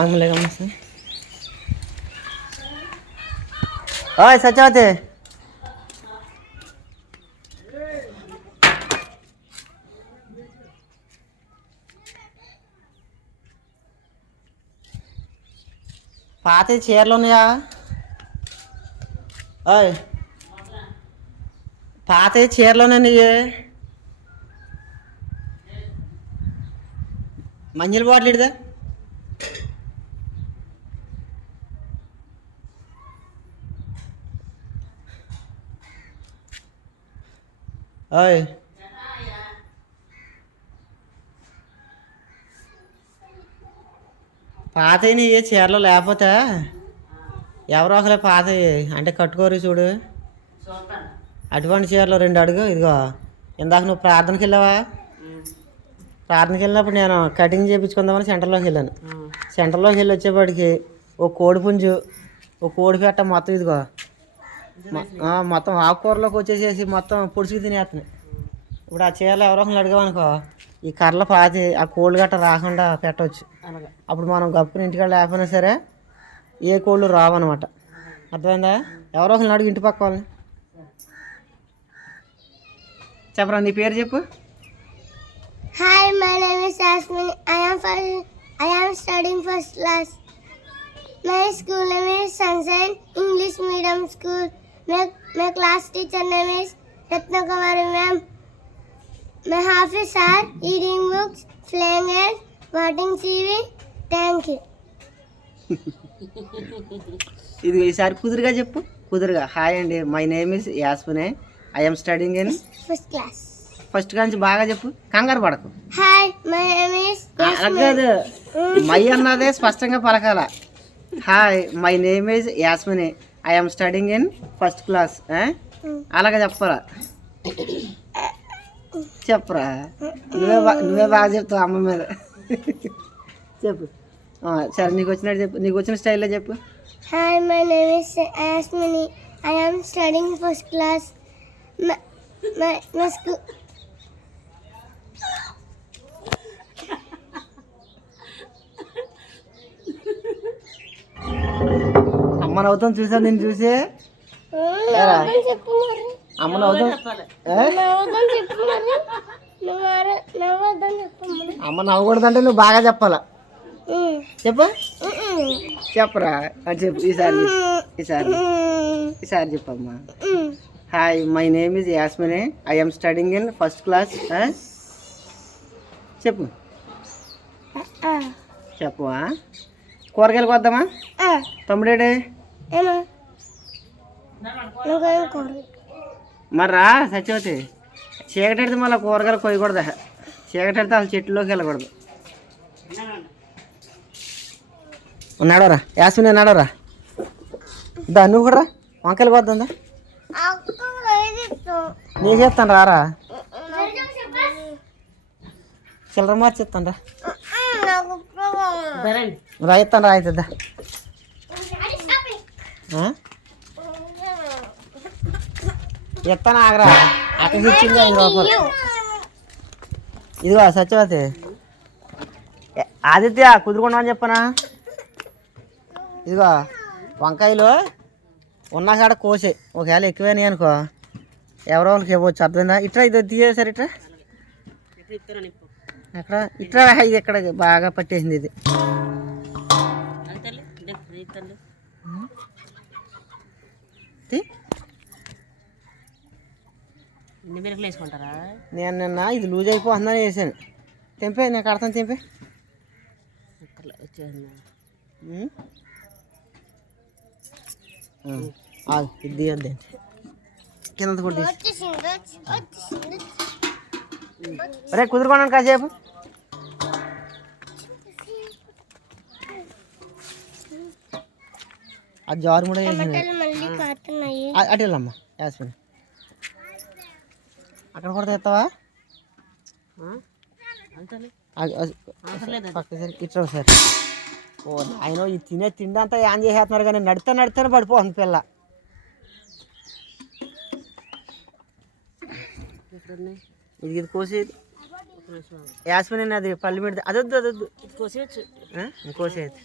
ఆగలేగమ్మ sir? ఓయ్ సత్యవతి. పాత చీరలు ఉన్నాయా? ఓయ్. పాత చీరలోనే నీయే మంజల బాటిల్ ఇడదా? ఓయ్ పాత ఏ చీరలు లేకపోతే ఎవరో ఒకరే పాత అంటే కట్టుకోరు చూడు. అటువంటి చీరలు రెండు అడుగు ఇదిగో. ఇందాక నువ్వు ప్రార్థనకి వెళ్ళావా? ప్రార్థనకి వెళ్ళినప్పుడు నేను కటింగ్ చేయించుకుందామని సెంటర్లోకి వెళ్ళాను. సెంటర్లోకి వెళ్ళి వచ్చేపాటికి ఓ కోడి పుంజు ఓ కోడి పెట్ట మొత్తం ఇదిగో. మొత్తం ఆకుకూరలోకి వచ్చేసేసి మొత్తం పొడుచుకు తినేస్తున్నాయి. ఇప్పుడు ఆ చీరలు ఎవరో ఒకరిని అడిగామనుకో ఈ కర్రల పాతి ఆ కోళ్ళు గట్ట రాకుండా పెట్టవచ్చు. అప్పుడు మనం గప్పుని ఇంటికాడ లేకపోయినా సరే ఏ కోళ్ళు రావన్నమాట. అర్థమైందా? ఎవరో ఒకరిని అడుగు ఇంటి పక్క వాళ్ళని. చెప్పరా నీ పేరు చెప్పు. My name is Asmin. I am for, I am studying first class. My school name is Sunshine English Medium School. My class teacher name is Ratnakumari ma'am my hobbies are reading books playing and watching TV thank you ఇది ఈసారి కుదురుగా చెప్పు. కుదురుగా. Hi అండి. My name is Yasmine I'm studying in first class first class బాగా చెప్పు. కంగారు పడకు. హాయ్ మై నేమ్ ఇస్ అలాగే మై అన్నదే స్పష్టంగా పలకాల. Hi my name is Yasmine I'm studying in first class అలాగే చెప్పరా? చెప్పరా? నువ్వే నువ్వే బాగా చెప్తావు అమ్మ మీద. చెప్పు. సరే నీకు వచ్చినట్టు చెప్పు. నీకు వచ్చిన స్టైల్లో చెప్పు. Hi my name is Yasmini I am studying first class my my school అమ్మ నవ్వుతాం చూసా? నేను చూసి అమ్మ నవ్వుతాం అమ్మ నవ్వకూడదంటే నువ్వు బాగా చెప్పాలా. చెప్పు. చెప్పరా. అది చెప్పు. ఈసారి చెప్పు. ఈసారి. ఈసారి చెప్పమ్మా. Hi my name is Yasmine I'm studying in first class చెప్పు. చెప్పవా కూరగాయలకు వద్దామా. తమ్ముడేడే ఏమా? నువ్వేం కూరలు మరి రా సత్యవతి. చీకటెడితే మళ్ళీ కూరగాయలు కొయ్యకూడదు. చీకటెడితే అసలు చెట్టులోకి వెళ్ళకూడదు. ఉన్నాడోరా? యాస్మిని ఉన్నాడోరా? దా నువ్వు కూడా. వంకాయలు ఏది ఇస్తావు? నీకేస్తాను రారా. చిల్లర మార్చిస్తాను రా? రాయిస్తాను రా అవుతుందా డాడీ, stop ఆగరా అక్కడికి ఇచ్చింది ఐదు రూపాయలు You. ఇదిగో సత్యవతి. ఆదిత్య కుదురుకున్నా అని చెప్పనా? ఇదిగో వంకాయలు ఉన్న కాడ కోసే. ఒకవేళ ఎక్కువైనాయి అనుకో ఎవరో వాళ్ళకి ఇవ్వచ్చు. అర్థమైందా? ఇట్రా ఇది తీయేసారు ఇట్రా. ఎక్కడ? ఇట్రా రా, ఇది ఇక్కడ బాగా పట్టేసింది ఇది. నేను నిన్న ఇది లూజ్ అయిపోతుందని వేసాను. తెంపే నేను కడతాను తెంపే. ఇది తీయద్దు కింద కూడా అరే కుదురుకోండి కాసేపు. ఆ జారు కూడా అటు వెళ్ళమ్మా యాస్మిన్. అక్కడ కూడా తెస్తావా? ఇట్లా సార్ ఓ ఆయన ఈ తినే తిండి అంతా ఏం చేసేస్తున్నారు కానీ నడితే నడితేనే పడిపోతుంది పిల్ల. ఇది ఇది కోసేది. యాస్మిన్ అది పల్లి మీద అదొద్దు అదొద్దు. కోసేయచ్చు? ఇంకోసేది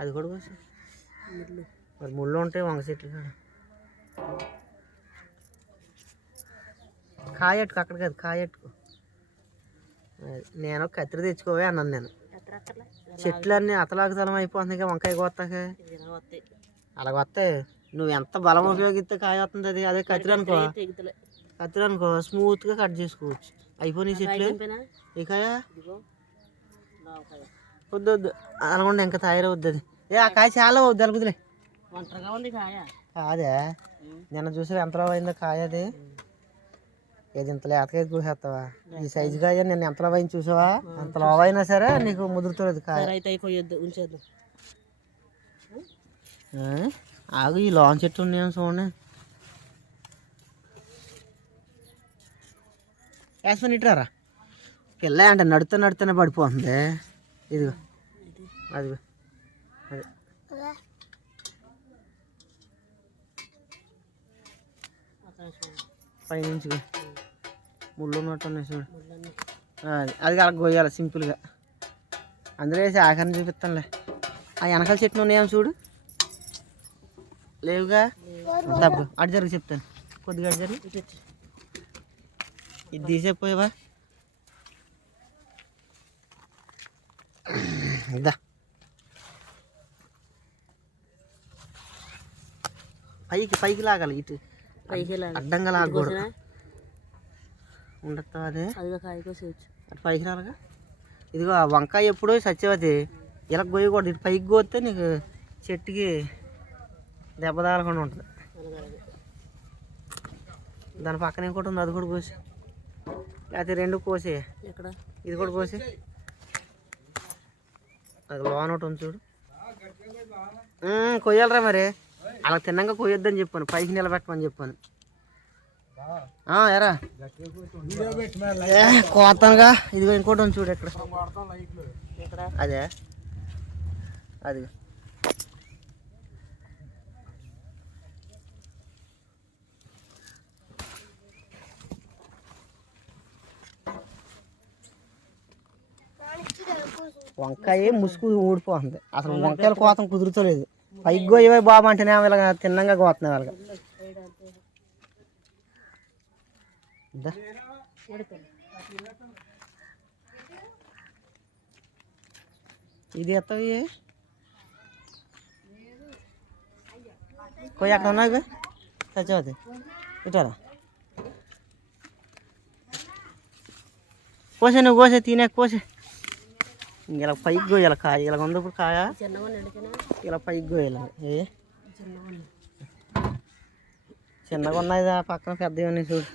అది కూడా కోసి మరి ముళ్ళు ఉంటాయి వంగ చెట్లు కాయట్టుకు అక్కడ కాదు కాయట్టుకు. నేను కత్తిరి తెచ్చుకోవే అన్నాను నేను. చెట్లన్నీ అతలాకుతలం అయిపోతుంది వంకాయ కోస్తాక. అలాగ వస్తాయి. నువ్వు ఎంత బలం ఉపయోగిస్తే కాయ వస్తుంది అది. అదే కత్తిరి అనుకో. కత్తిరి అనుకో స్మూత్గా కట్ చేసుకోవచ్చు. అయిపోయినాయి చెట్లు. ఈ కాయ? వద్దు వద్దు. అనుకోండి ఇంకా తయారవుద్ది అది. ఏ ఆ కాయ చాలా వద్దు అనుకుదిలే ఒంటరిగా ఉంది కాయ. కాదే. నిన్న చూసి ఎంత లావు అయిందో కాయ అది. ఏది ఇంత లేతకైతే చూసేస్తావా? ఈ సైజు కాయ నేను ఎంత లావు అయింది చూసావా? అంత లావు అయినా సరే నీకు ముదురుతుంది కాయ. అయితే అయిపోయొద్దు ఉంచేద్దాం? ఆగు ఈ లాన్ చెట్టు ఉన్నాయని చూడండి. వేసుకొని ఇట్రారా? పిల్ల అంటే నడుతూ నడుతూనే పడిపోతుంది. ఇదిగో. అదిగో అది పైనుంచి ముళ్ళు ఉన్నట్టు ఉన్నాయి చూడు. అది అది అలా గోయాలి సింపుల్గా అందులో వేసి ఆఖరిని చూపిస్తానులే. ఆ వెనకాల చెట్లు ఉన్నాయేమో చూడు. లేవుగా? తప్పు అటు జరిగి చెప్తాను. కొద్దిగా అటు జరిగి. ఇది తీసేపోయావా? ఇద్దా పైకి పైకి లాగాలి ఇటు. అడ్డంగా లాగకూడదు. ఉండతా అదే? అదిగా అటు పైకి రాలగా ఇదిగో వంకాయ ఎప్పుడో సత్యవతి ఇలా గోయకూడదు ఇటు పైకి కోస్తే నీకు చెట్టుకి దెబ్బ తగలకుండా ఉంటుంది. దాని పక్కన ఇంకోటి ఉంది అది కూడా కోసి. లేకపోతే రెండు కోసి. ఎక్కడ? ఇది కూడా కోసి. అది లోన్ ఒకటి ఉంది చూడు. కొయ్యాలరా మరి. అలా తిన్నాక కోయొద్దని చెప్పాను. పైకి నిలబెట్టమని చెప్పాను. ఎరా. ఏ, కోతానుగా ఇదిగో ఇంకోటి ఉంది చూడు ఇక్కడ. ఎక్కడ అదే. అది. వంకాయ ముసుగు ఊడిపోతుంది. అసలు వంకాయల కోతం కుదురుతలేదు. పైకి గోయవే బాబు అంటేనే ఇలాగ తిన్నంగా కోతున్నాయి వాళ్ళకి. ఇద్దా. ఇది ఎత్తవి కొయ్య అక్కడ ఉన్నాగా సత్యవతి ఇటారా కోసే నువ్వు కోసే తినే కోసే. ఇలా పైకి గోయాలి కాయ ఇలా ఉంది ఇప్పుడు కాయ. ఇలా పైకి గోయాలి ఏ? చిన్నగా ఉన్నాయి ఆ పక్కన పెద్దవి ఉన్నాయి చూడు.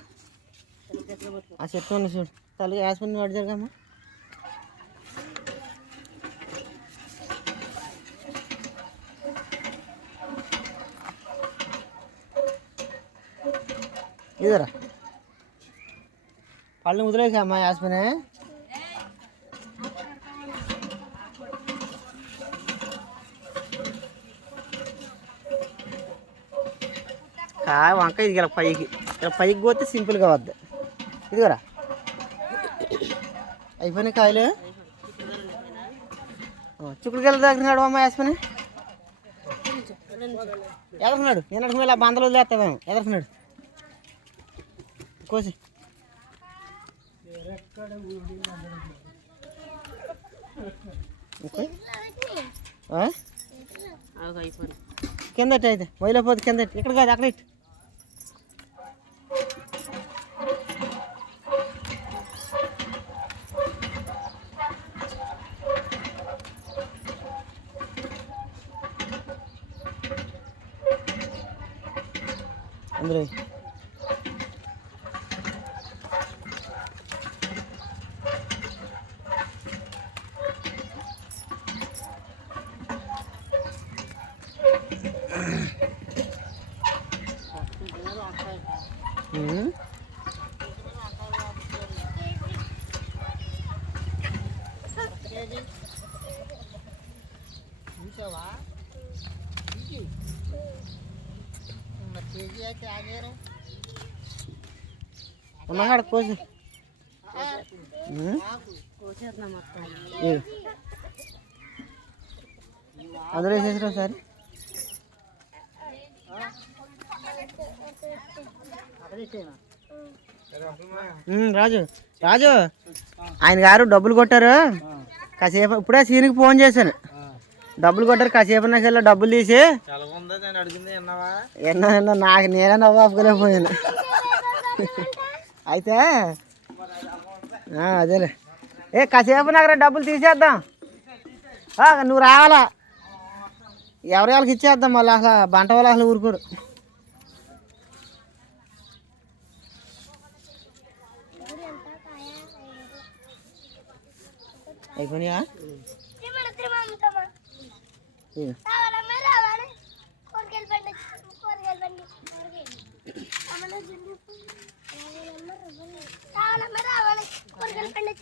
ఆ చెట్టు ఉన్నాయి చూడు. తల్లి వేసుకుని వాడి జరగమ్మా ఇదరా. పళ్ళు ముదిరేక యాస్మినే కాయ వంకాయ ఇది ఇలా పైకి ఇలా పైకి పోతే సింపుల్గా వద్ద. ఇదిగోరా. అయిపోయినాయి కాయలు? చిక్కుడుకాయలు దగ్గర అమ్మ యాస్మిని. ఎదురుకున్నాడు నేను అడుగు ఇలా బందలు వదిలేస్తావేమో ఎదురుకున్నాడు కోసి. ఓకే. ఆ? ఆగు అయిపోయింది. కింద ఇటు అయితే మొయిలపోతే కింద ఇటు. ఇక్కడ కాదు అక్కడ ఇటు. అందులో ఉన్నాడు కోసి అందులో వేసేసారు రాజు రాజు. ఆయన గారు డబ్బులు కొట్టారు. కాసేపు ఇప్పుడే సీన్కి ఫోన్ చేశాను. డబ్బులు కొట్టారు కాసేపు నాకు వెళ్ళి డబ్బులు తీసి. ఎన్నో ఎన్నో నాకు నేనే నవ్వు ఆపుకోలేకపోయాను. అయితే అదేలే. ఏ కాసేపు నాకు డబ్బులు తీసేద్దాం. నువ్వు రావాలా? ఎవరి వాళ్ళకి ఇచ్చేద్దాం మళ్ళీ అసలు బంట వాళ్ళు అసలు ఊరుకోరు. అయిపోయినాయా త్రిమణ త్రిమమ్మ ఇదిగో. రావాలమ్మ రావాలి కూరగాయలు పండి కూరగాయలు పండి రావాలమ్మ రావాలి కూరగాయలు పండి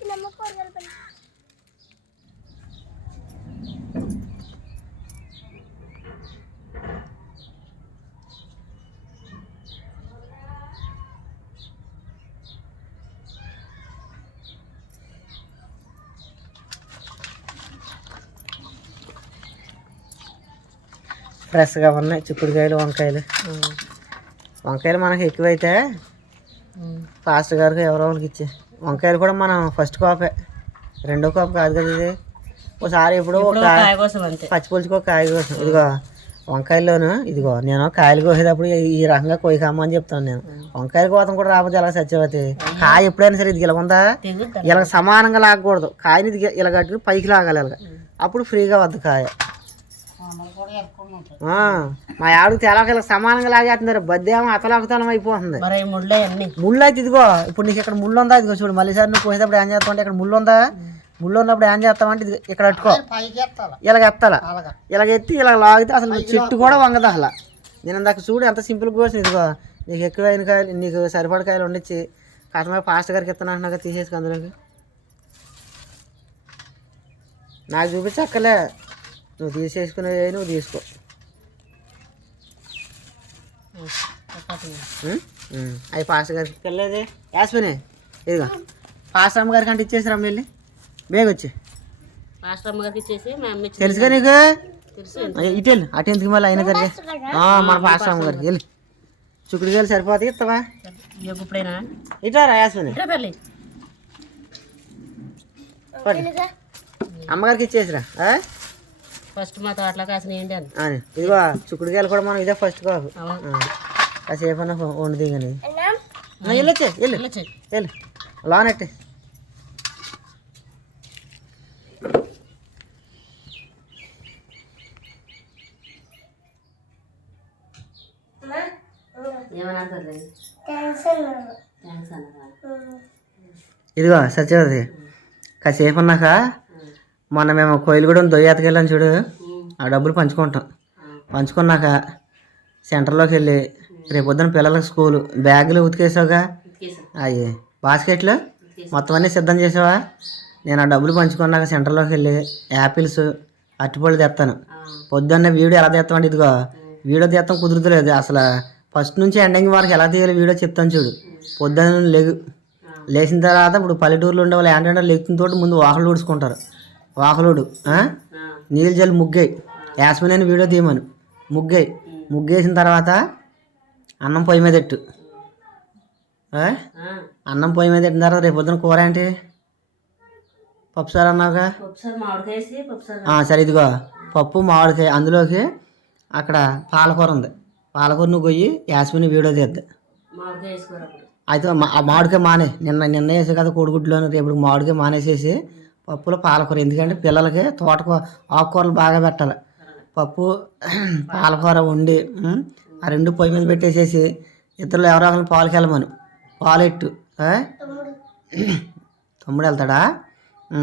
ఫ్రెష్గా ఉన్నాయి చిక్కుడుకాయలు వంకాయలు. వంకాయలు మనకి ఎక్కువైతే ఫాస్ట్ గారికి ఎవరో వాళ్ళకి ఇచ్చే. వంకాయలు కూడా మనం ఫస్ట్ కాపే. రెండో కాపు కాదు కదా ఇది. ఒకసారి ఎప్పుడో ఒక కాయ కోసం అంతే. పచ్చిపులుచుకో కాయ కోసం. ఇదిగో వంకాయల్లోను ఇదిగో నేను కాయలు కోసేటప్పుడు ఈ- రకంగా కోయికమ్మ అని చెప్తాను నేను. వంకాయలు కోతం కూడా రాకపోతే ఎలా సత్యవతి? కాయ ఎప్పుడైనా సరే ఇది ఇలా ఉందా ఇలా సమానంగా లాగకూడదు. కాయని ఇది ఇలా కట్టుకుని పైకి లాగాలి ఇలాగ. అప్పుడు ఫ్రీగా వద్దు కాయ. మా ఆడు తెలక ఇలా సమానంగా లాగేస్తున్నారు. బద్దేమో అతలాకుతలం అయిపోతుంది. ముళ్ళే అయితే ఇదిగో ఇప్పుడు నీకు ఇక్కడ ముళ్ళు ఉందా? ఇదిగో చూడు మళ్ళీ సార్ నువ్వు కోసేటప్పుడు ఏం చేస్తావు అంటే ఇక్కడ ముళ్ళు ఉందా? ముళ్ళు ఉన్నప్పుడు ఏం చేస్తావంటే ఇది ఇక్కడ అట్టుకో. ఇలాగ ఎత్తాల. ఇలాగ ఎత్తి ఇలా లాగితే అసలు చెట్టు కూడా వంగదు అసలు. నేను ఇందాక చూడు ఎంత సింపుల్ కోసం ఇదిగో. నీకు ఎక్కువైన కాయలు నీకు సరిపడ కాయలు వండించి కస్టమర్ ఫాస్ట్ గారికి ఇస్తాను అంటున్నాక తీసేసుకు అందులోకి. నాకు చూపించక్కలే నువ్వు తీసేసుకునేది నువ్వు తీసుకో. అవి పాస్టర్ గారికి వెళ్ళలేదే యాస్మినే ఇదిగో. పాస్టర్ అమ్మ గారికి అంటే ఇచ్చేసి రమ్మ వెళ్ళి. బేగ వచ్చి. మాస్టర్ అమ్మ గారికి ఇచ్చేసి మా అమ్మ ఇచ్చి తెలుసుగా నీకు? తెలుసు అయ్యో, ఇటు వెళ్ళు. అటు ఎందుకు మళ్ళీ అయిన గారికి ఆ, మన పాస్టర్ అమ్మ గారికి. వెళ్ళి. చుక్కుడుకాయలు సరిపోతాయి ఇస్తావా? ఇప్పుడైనా? ఇట్లా యాస్మిని. అమ్మగారికి ఇచ్చేసిరా? ఫస్ట్ మా తోటలో కాసిన ఏంటి అని. ఇదిగో చుక్కుడుకాయలు కూడా మనం ఇదే ఫస్ట్. ఆ. కాసేపు అన్న వండి దిగని అన్నం. వెళ్ళొచ్చే వెళ్ళు వెళ్ళొచ్చు. వెళ్ళు లోనట్టే ఇదిగో సత్యవతి. కాసేపు ఉన్నాక మొన్న మేము కోయిలగూడెం దొయ్యాతకి వెళ్ళాం చూడు. ఆ డబ్బులు పంచుకుంటాం. పంచుకున్నాక సెంటర్లోకి వెళ్ళి రేపు పొద్దున పిల్లలకు స్కూలు. బ్యాగులు ఉతికేసావుగా? ఉతికేసాం. అయ్యి. బాస్కెట్లు? మొత్తం అన్నీ సిద్ధం చేసావా? నేను ఆ డబ్బులు పంచుకున్నాక సెంటర్లోకి వెళ్ళి యాపిల్స్ అరటిపళ్ళు తెస్తాను పొద్దున్నే వీడియో ఎలా తెస్తామంటే ఇదిగో వీడియో తెస్తాం కుదురుతలేదు. అసలు ఫస్ట్ నుంచి ఎండింగ్ వరకు ఎలా తీయాలి వీడియో చెప్తాను చూడు. పొద్దున్న లేగు లేచిన తర్వాత ఇప్పుడు పల్లెటూరులో ఉండే వాళ్ళు ఏంటంటే తోటి ముందు వాకలు ఊడ్చుకుంటారు. వాకలుడు ఆ? నీళ్ళు జల్లి ముగ్గాయి యాస్మిన్ వీడియో తీయమను. ముగ్గాయి ముగ్గేసిన తర్వాత అన్నం పొయ్యి మీద పెట్టు ఆ? అన్నం పొయ్యి మీద పెట్టిన తర్వాత రేపు పొద్దున కూర ఏంటి? పప్పుసారు అన్నావుగా? సరే ఇదిగో. పప్పు మామిడికాయ. అందులోకి అక్కడ పాలకూర ఉంది. పాలకూర నువ్వు కొయ్యి యాస్మిన్ వీడియో తీద్ది అయితే ఆ మామిడికాయ మానే. నిన్న నిన్న వేసే కదా కోడిగుడ్లోని రేపు మామిడికాయ మానేసేసి పప్పులో పాలకూర. ఎందుకంటే పిల్లలకి తోటకూర ఆకుకూరలు బాగా పెట్టాలి. పప్పు పాలకూర వండి ఆ రెండు పొయ్యి మీద పెట్టేసేసి ఇద్దరు ఎవరో ఒకరిని పాలకి వెళ్ళమను. పాలెట్టు. తమ్ముడు వెళ్తాడా?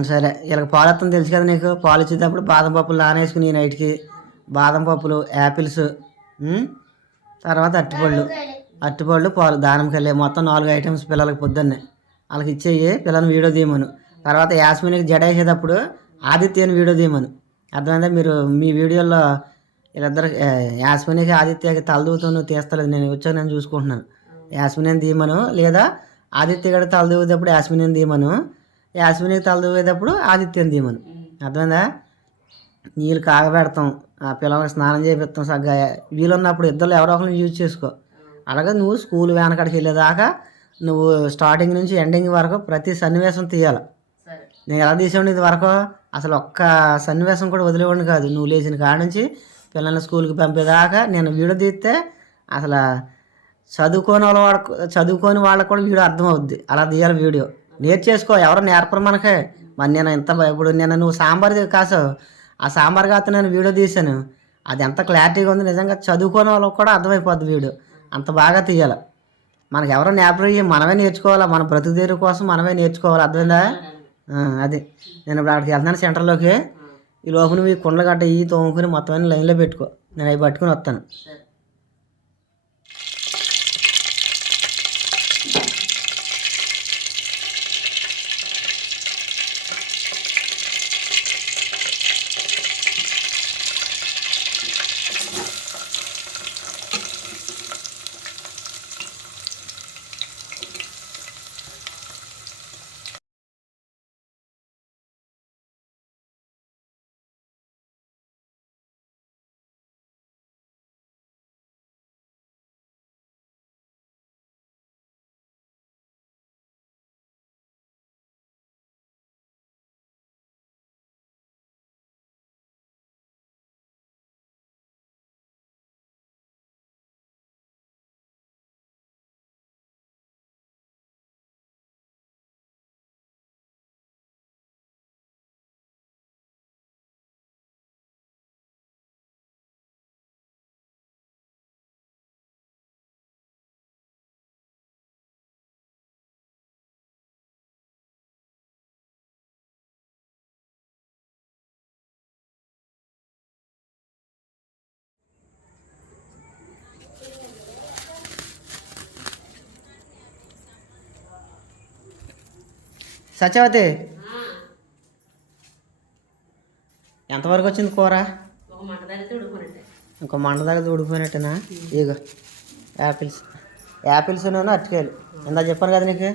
సరే. వీళ్ళకి పాలు వస్తుంది తెలుసు కదా నీకు? పాలు ఇచ్చేటప్పుడు బాదం పప్పులు నానేసుకుని నైట్కి. బాదం పప్పులు యాపిల్స్ తర్వాత అరటిపళ్ళు. అరటిపళ్ళు పాలు దానంకెళ్ళి మొత్తం నాలుగు ఐటమ్స్ పిల్లలకి పొద్దున్నే. వాళ్ళకి ఇచ్చేయి పిల్లల్ని వీడియో తీయమను. తర్వాత యాస్మిన్కి జడ వేసేటప్పుడు ఆదిత్యని వీడియో తీయమను. అర్థమైందా? మీరు మీ వీడియోలో వీళ్ళిద్దరు ఆ, యాస్మిన్కి ఆదిత్యకి తలదూతో నువ్వు తీస్తలేదు నేను వచ్చాను నేను చూసుకుంటున్నాను. యాస్మిన్ తీయమను. లేదా ఆదిత్య గడ తలదూవేటప్పుడు యాస్మిన్ తీయమను. యాస్మిన్కి తలదూవేటప్పుడు ఆదిత్యని తీయమను. అర్థమైందా? నీళ్ళు కాగబెడతాం ఆ పిల్లలకి స్నానం చేపిస్తాం సగ్గా. వీలున్నప్పుడు ఇద్దరు ఎవరో ఒకరిని యూజ్ చేసుకో. అలాగే నువ్వు స్కూల్ వెనకడికి వెళ్ళేదాకా నువ్వు స్టార్టింగ్ నుంచి ఎండింగ్ వరకు ప్రతి సన్నివేశం తీయాలి. నేను ఎలా తీసేవాడిని ఇది వరకు? అసలు ఒక్క సన్నివేశం కూడా వదిలేవాడిని కాదు. నువ్వు లేచిన కాడ నుంచి పిల్లల్ని స్కూల్కి పంపేదాకా నేను వీడియో తీస్తే అసలు చదువుకోని వాళ్ళ వాళ్ళకు చదువుకోని వాళ్ళకి కూడా వీడియో అర్థమవుద్ది. అలా తీయాలి వీడియో. నేర్చేసుకో ఎవరు నేర్పరు మనకే. మరి నేను ఇంత ఇప్పుడు నేను నువ్వు సాంబార్ కాసావు. ఆ సాంబార్ కాస్త నేను వీడియో తీశాను. అది ఎంత క్లారిటీగా ఉంది నిజంగా చదువుకోని వాళ్ళకి కూడా అర్థమైపోద్ది వీడియో. అంత బాగా తీయాలి. మనకి ఎవరో నేర్పరు. మనమే నేర్చుకోవాలా? మన బ్రతుకు కోసం మనమే నేర్చుకోవాలి. అర్థమైందా? అది. నేను ఇప్పుడు అక్కడికి వెళ్తున్నాను సెంటర్లోకి. ఈ లోపు నువ్వు ఈ కుండల గడ్డ ఈ తోముకుని మొత్తం అన్ని లైన్లో పెట్టుకో. నేను అవి పట్టుకుని వస్తాను. సత్యవతి. ఎంతవరకు వచ్చింది కూర? మంట ఇంకో మండ దగ్గర ఊడిపోయినట్టేనా ఇగో యాపిల్స్. యాపిల్స్ అరటికాయలు. ఇందా చెప్పాను కదా నీకు?